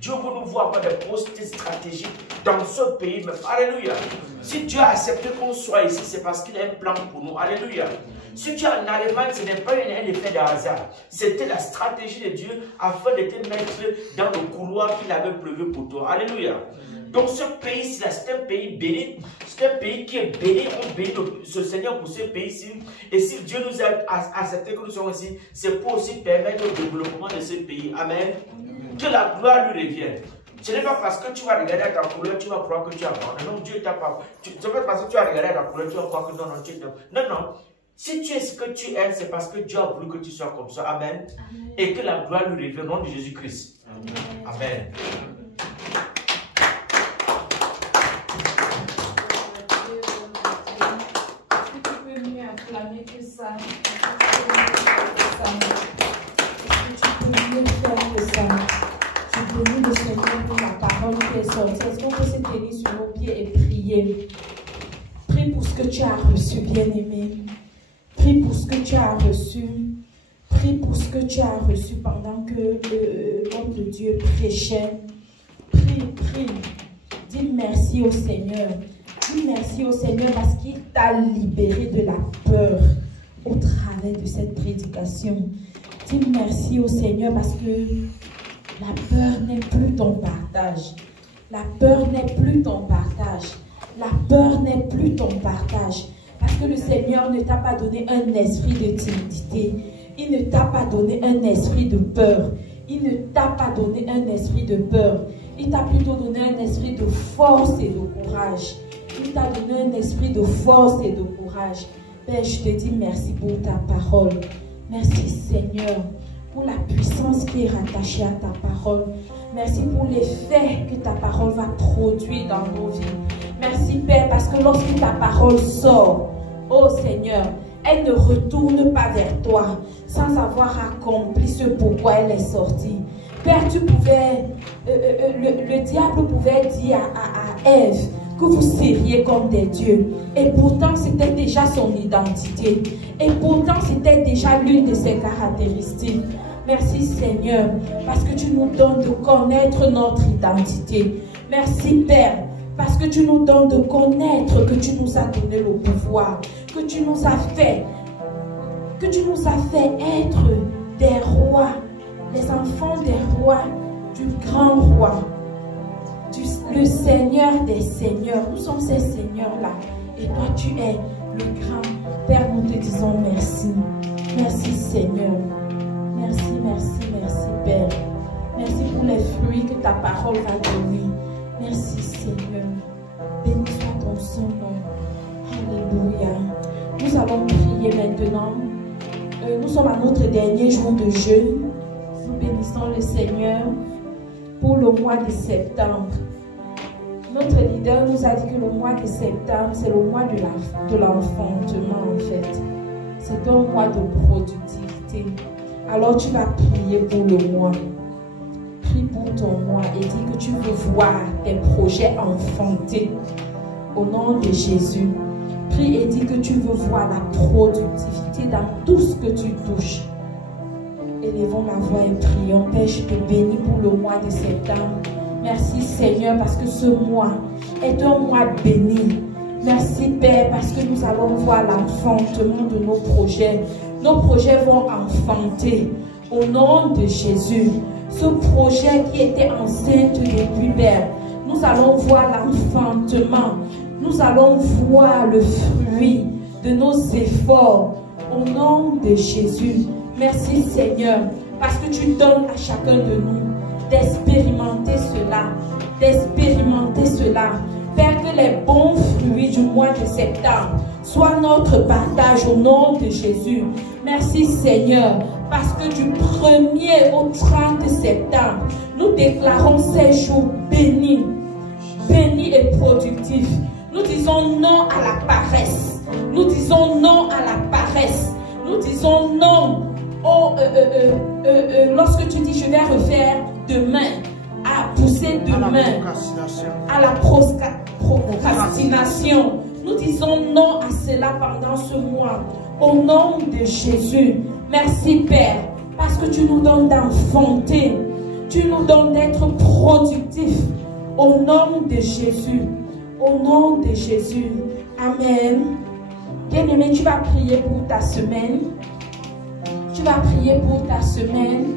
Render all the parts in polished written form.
Dieu veut nous voir avoir des postes stratégiques dans ce pays même. Alléluia. Si Dieu a accepté qu'on soit ici, c'est parce qu'il a un plan pour nous. Alléluia. Si tu es en Allemagne, ce n'est pas un effet de hasard. C'était la stratégie de Dieu afin de te mettre dans le couloir qu'il avait prévu pour toi. Alléluia. Donc ce pays, c'est un pays béni. C'est un pays qui est béni. On bénit ce Seigneur pour ce pays-ci. Et si Dieu nous a accepté que nous soyons ici, c'est pour aussi permettre le développement de ce pays. Amen. Que la gloire lui revienne. Ce n'est pas parce que tu vas regarder à ta couleur, tu vas croire que tu as abandonné. Non, Dieu t'a pas. Ce n'est pas parce que tu vas regarder à ta couleur, tu vas croire que non, tu es. Non, non. Si tu es ce que tu es, c'est parce que Dieu a voulu que tu sois comme ça. Amen. Amen. Et que la gloire lui revienne au nom de Jésus-Christ. Amen. Amen. Que ça, tu peux mieux faire que ça. Je bénis le Seigneur pour la parole qui est sortie. Est-ce qu'on peut se tenir sur nos pieds et prier? Prie pour ce que tu as reçu, bien-aimé. Prie pour ce que tu as reçu. Prie pour ce que tu as reçu pendant que l'homme de Dieu prêchait. Prie, prie. Dis merci au Seigneur. Dis merci au Seigneur parce qu'il t'a libéré de la peur au travers de cette prédication. Dis merci au Seigneur parce que la peur n'est plus ton partage. La peur n'est plus ton partage. La peur n'est plus ton partage. Parce que le Seigneur ne t'a pas donné un esprit de timidité. Il ne t'a pas donné un esprit de peur. Il ne t'a pas donné un esprit de peur. Il t'a plutôt donné un esprit de force et de courage. Il t'a donné un esprit de force et de courage. Père, je te dis merci pour ta parole. Merci Seigneur pour la puissance qui est rattachée à ta parole. Merci pour l'effet que ta parole va produire dans nos vies. Merci Père parce que lorsque ta parole sort, oh Seigneur, elle ne retourne pas vers toi sans avoir accompli ce pourquoi elle est sortie. Père, tu pouvais, le diable pouvait dire à Ève que vous seriez comme des dieux. Et pourtant, c'était déjà son identité. Et pourtant, c'était déjà l'une de ses caractéristiques. Merci Seigneur, parce que tu nous donnes de connaître notre identité. Merci Père, parce que tu nous donnes de connaître que tu nous as donné le pouvoir, que tu nous as fait être des rois, les enfants des rois, du grand roi, le Seigneur des seigneurs. Nous sommes ces seigneurs-là. Et toi, tu es le grand. Père, nous te disons merci. Merci Seigneur. Merci, merci, merci Père. Merci pour les fruits que ta parole va donner. Merci Seigneur. Béni soit ton Saint-Nom. Alléluia. Nous allons prier maintenant. Nous sommes à notre dernier jour de jeûne. Nous bénissons le Seigneur pour le mois de septembre. Notre leader nous a dit que le mois de septembre, c'est le mois de l'enfantement en fait. C'est un mois de productivité. Alors tu vas prier pour le mois. Prie pour ton mois et dis que tu veux voir tes projets enfantés au nom de Jésus. Prie et dis que tu veux voir la productivité dans tout ce que tu touches. Élevons la voix et prions. Père, je te bénis pour le mois de septembre. Merci Seigneur parce que ce mois est un mois béni. Merci Père parce que nous allons voir l'enfantement de nos projets. Nos projets vont enfanter au nom de Jésus. Ce projet qui était enceinte depuis Père, nous allons voir l'enfantement. Nous allons voir le fruit de nos efforts au nom de Jésus. Merci Seigneur parce que tu donnes à chacun de nous d'expérimenter cela, d'expérimenter cela. Père, que les bons fruits du mois de septembre soient notre partage au nom de Jésus. Merci Seigneur, parce que du 1er au 30 septembre, nous déclarons ces jours bénis, bénis et productifs. Nous disons non à la paresse. Nous disons non à la paresse. Nous disons non lorsque tu dis je vais refaire demain, à pousser demain, à la procrastination. Nous disons non à cela pendant ce mois. Au nom de Jésus, merci Père, parce que tu nous donnes d'enfanter Tu nous donnes d'être productifs. Au nom de Jésus. Au nom de Jésus. Amen. Bien-aimé, tu vas prier pour ta semaine. Tu vas prier pour ta semaine.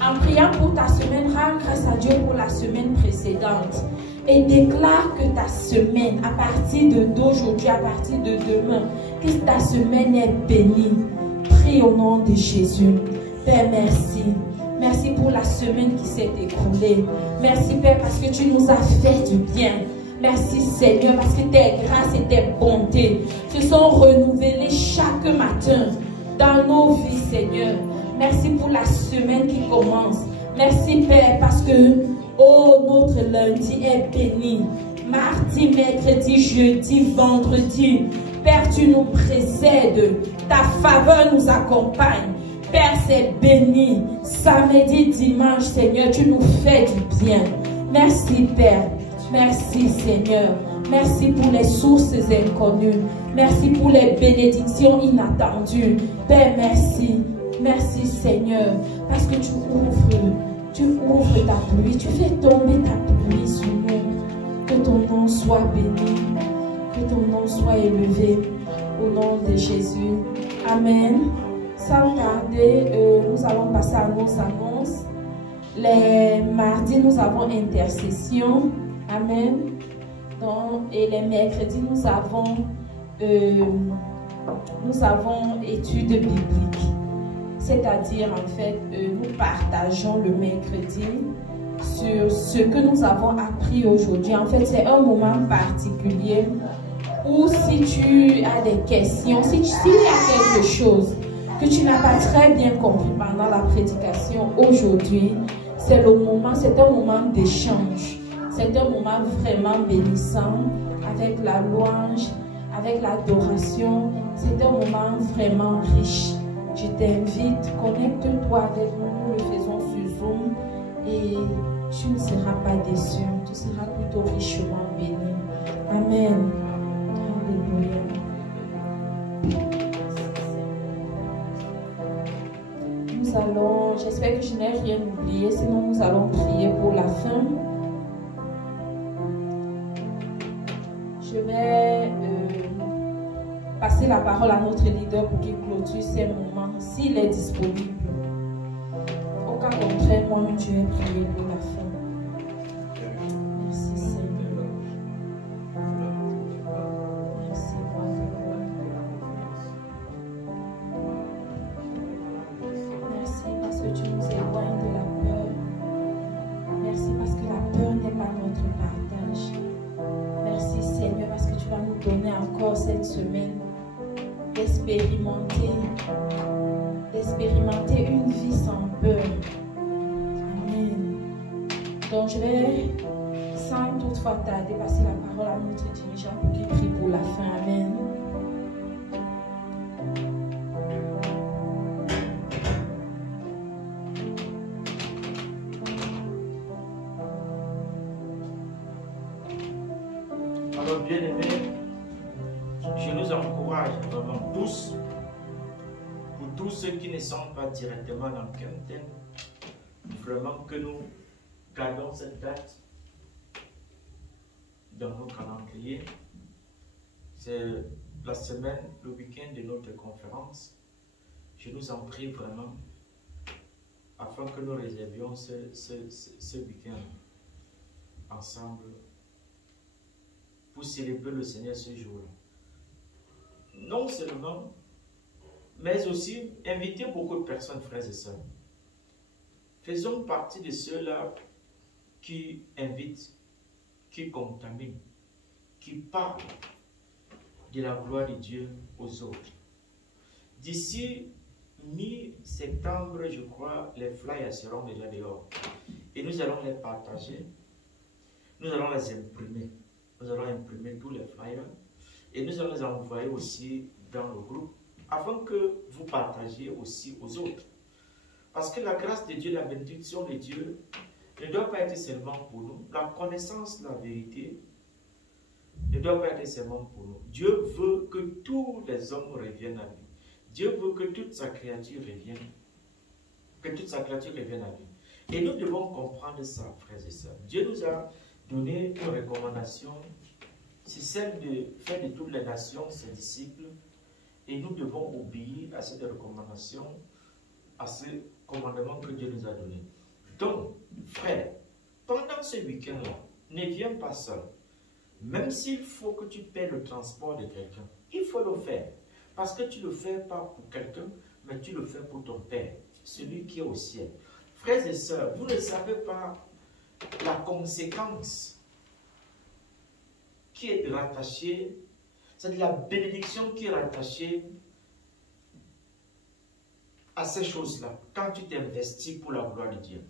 En priant pour ta semaine, rends grâce à Dieu pour la semaine précédente. Et déclare que ta semaine, à partir d'aujourd'hui, à partir de demain, que ta semaine est bénie. Prie au nom de Jésus. Père, merci. Merci pour la semaine qui s'est écoulée. Merci, Père, parce que tu nous as fait du bien. Merci, Seigneur, parce que tes grâces et tes bontés se sont renouvelées chaque matin dans nos vies, Seigneur. Merci pour la semaine qui commence. Merci, Père, parce que, oh, notre lundi est béni. Mardi, mercredi, jeudi, vendredi. Père, tu nous précèdes. Ta faveur nous accompagne. Père, c'est béni. Samedi, dimanche, Seigneur, tu nous fais du bien. Merci, Père. Merci, Seigneur. Merci pour les sources inconnues. Merci pour les bénédictions inattendues. Père, merci. Merci, Seigneur. Parce que tu ouvres ta pluie. Tu fais tomber ta pluie sur nous. Que ton nom soit béni. Que ton nom soit élevé. Au nom de Jésus. Amen. Sans tarder, nous allons passer à nos annonces. Les mardis, nous avons intercession. Amen. Donc, et les mercredis, nous avons études bibliques. C'est-à-dire, en fait, nous partageons le mercredi sur ce que nous avons appris aujourd'hui. En fait, c'est un moment particulier où si tu as des questions, s'il y a quelque chose que tu n'as pas très bien compris pendant la prédication aujourd'hui, c'est un moment d'échange. C'est un moment vraiment bénissant avec la louange, avec l'adoration. C'est un moment vraiment riche. Je t'invite, connecte-toi avec nous, nous le faisons sur Zoom et tu ne seras pas déçu, tu seras plutôt richement béni. Amen. Alléluia. Nous allons, j'espère que je n'ai rien oublié, sinon nous allons prier pour la fin. Je vais passer la parole à notre leader pour qu'il clôture ces moments, s'il est disponible. Au cas contraire, moi-même, je vais prier pour la fin. Merci, Seigneur. Merci, merci parce que tu nous éloignes de la peur. Merci parce que la peur n'est pas notre partage. Merci, Seigneur, parce que tu vas nous donner encore cette semaine d'expérimenter une vie sans peur. Amen. Donc je vais, sans toutefois tarder, passer la parole à notre dirigeant pour qu'il prie pour la fin. Amen. Alors, bien-aimés, je nous encourage vraiment tous, pour tous ceux qui ne sont pas directement dans Kempten, vraiment que nous gardons cette date dans nos calendriers. C'est la semaine, le week-end de notre conférence. Je nous en prie vraiment, afin que nous réservions ce week-end ensemble pour célébrer le Seigneur ce jour-là. Non seulement, mais aussi inviter beaucoup de personnes, frères et sœurs. Faisons partie de ceux-là qui invitent, qui contaminent, qui parlent de la gloire de Dieu aux autres. D'ici mi-septembre, je crois, les flyers seront déjà dehors. Et nous allons les partager. Nous allons les imprimer. Nous allons imprimer tous les flyers. Et nous allons les envoyer aussi dans le groupe, afin que vous partagiez aussi aux autres. Parce que la grâce de Dieu, la bénédiction de Dieu ne doit pas être seulement pour nous. La connaissance de la vérité ne doit pas être seulement pour nous. Dieu veut que tous les hommes reviennent à lui. Dieu veut que toute sa créature revienne. Que toute sa créature revienne à lui. Et nous devons comprendre ça, frères et sœurs. Dieu nous a donné une recommandation, c'est celle de faire de toutes les nations ses disciples. Et nous devons obéir à cette recommandation, à ce commandement que Dieu nous a donné. Donc, frère, pendant ce week-end-là, ne viens pas seul. Même s'il faut que tu paies le transport de quelqu'un, il faut le faire. Parce que tu ne le fais pas pour quelqu'un, mais tu le fais pour ton Père, celui qui est au ciel. Frères et sœurs, vous ne savez pas la conséquence qui est rattachée, c'est la bénédiction qui est rattachée à ces choses-là. Quand tu t'investis pour la gloire de Dieu,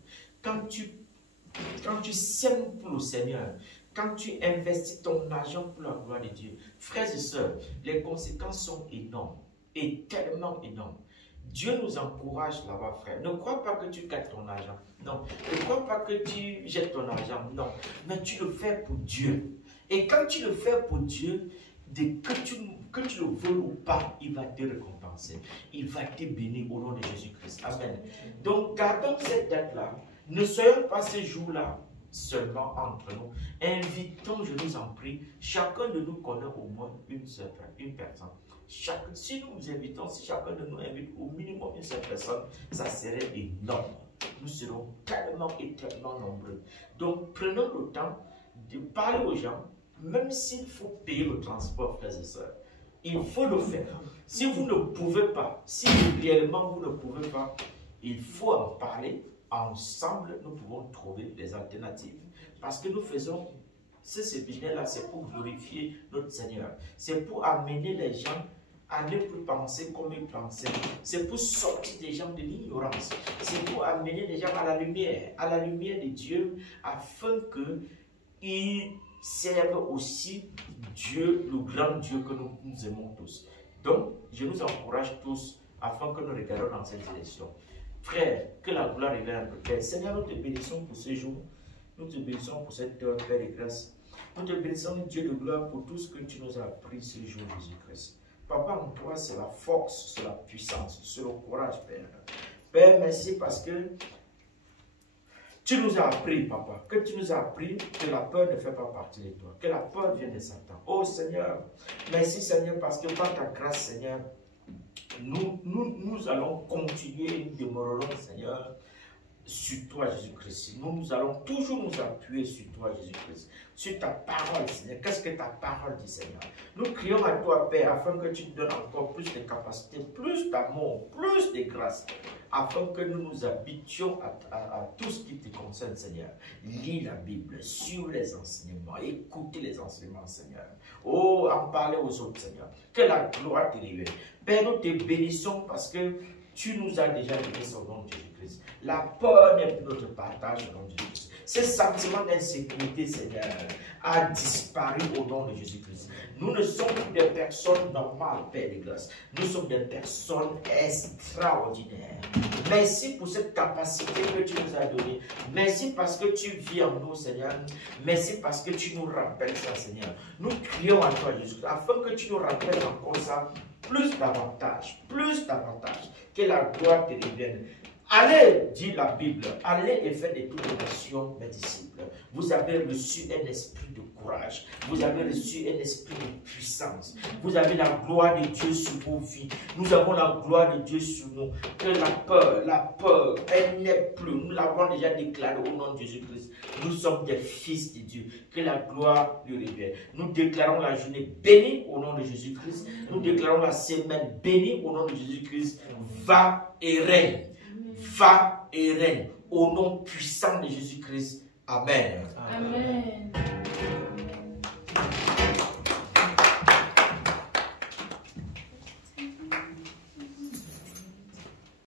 quand tu sèmes pour le Seigneur, quand tu investis ton argent pour la gloire de Dieu, frères et sœurs, les conséquences sont énormes et tellement énormes. Dieu nous encourage là-bas, frère. Ne crois pas que tu gâtes ton argent. Non. Ne crois pas que tu jettes ton argent. Non. Mais tu le fais pour Dieu. Et quand tu le fais pour Dieu, que tu le veux ou pas, il va te récompenser. Il va te bénir au nom de Jésus-Christ. Amen. Donc, gardons cette date-là. Ne soyons pas ce jour-là seulement entre nous. Invitons, je nous en prie, chacun de nous connaît au moins une personne. Si nous nous invitons, si chacun de nous invite au minimum une seule personne, ça serait énorme. Nous serons tellement et tellement nombreux. Donc, prenons le temps de parler aux gens, même s'il faut payer le transport, frères et sœurs. Il faut le faire. Si vous ne pouvez pas, si réellement vous ne pouvez pas, il faut en parler. Ensemble, nous pouvons trouver des alternatives. Parce que nous faisons ce séminaire-là, c'est pour glorifier notre Seigneur. C'est pour amener les gens à ne plus penser comme ils pensaient. C'est pour sortir des gens de l'ignorance. C'est pour amener les gens à la lumière de Dieu, afin qu'ils servent aussi Dieu, le grand Dieu que nous aimons tous. Donc, je nous encourage tous afin que nous regardions dans cette direction. Frère, que la gloire revienne à notre Père. Seigneur, nous te bénissons pour ce jour. Nous te bénissons pour cette heure, Père de grâce. Nous te bénissons, Dieu de gloire, pour tout ce que tu nous as appris ce jour, Jésus-Christ. Papa, en toi, c'est la force, c'est la puissance, c'est le courage, Père. Père, merci parce que tu nous as appris, Papa, que tu nous as appris que la peur ne fait pas partie de toi, que la peur vient de Satan. Oh Seigneur, merci Seigneur, parce que par ta grâce, Seigneur, nous allons continuer et nous demeurerons, Seigneur, sur toi, Jésus-Christ. Nous allons toujours nous appuyer sur toi, Jésus-Christ. Sur ta parole, Seigneur. Qu'est-ce que ta parole dit, Seigneur? Nous crions à toi, Père, afin que tu nous donnes encore plus de capacités, plus d'amour, plus de grâce, afin que nous nous habituions à tout ce qui te concerne, Seigneur. Lis la Bible, suivre les enseignements, écouter les enseignements, Seigneur. Oh, en parler aux autres, Seigneur. Que la gloire te révèle. Père, nous te bénissons parce que tu nous as déjà donné son nom de Jésus-Christ. La peur n'est plus notre partage au nom de Jésus-Christ. Ce sentiment d'insécurité, Seigneur, a disparu au nom de Jésus-Christ. Nous ne sommes plus des personnes normales, Père de grâce. Nous sommes des personnes extraordinaires. Merci pour cette capacité que tu nous as donnée. Merci parce que tu vis en nous, Seigneur. Merci parce que tu nous rappelles ça, Seigneur. Nous crions à toi, Jésus, afin que tu nous rappelles encore ça, plus davantage, que la gloire te revienne. Allez, dit la Bible, allez et faites de toutes les nations mes disciples. Vous avez reçu un esprit de courage. Vous avez reçu un esprit de puissance. Vous avez la gloire de Dieu sur vos vies. Nous avons la gloire de Dieu sur nous. Que la peur, elle n'est plus. Nous l'avons déjà déclaré au nom de Jésus-Christ. Nous sommes des fils de Dieu. Que la gloire lui revienne. Nous déclarons la journée bénie au nom de Jésus-Christ. Nous déclarons la semaine bénie au nom de Jésus-Christ. Va et règne. Va et règne au nom puissant de Jésus-Christ. Amen. Amen. Amen.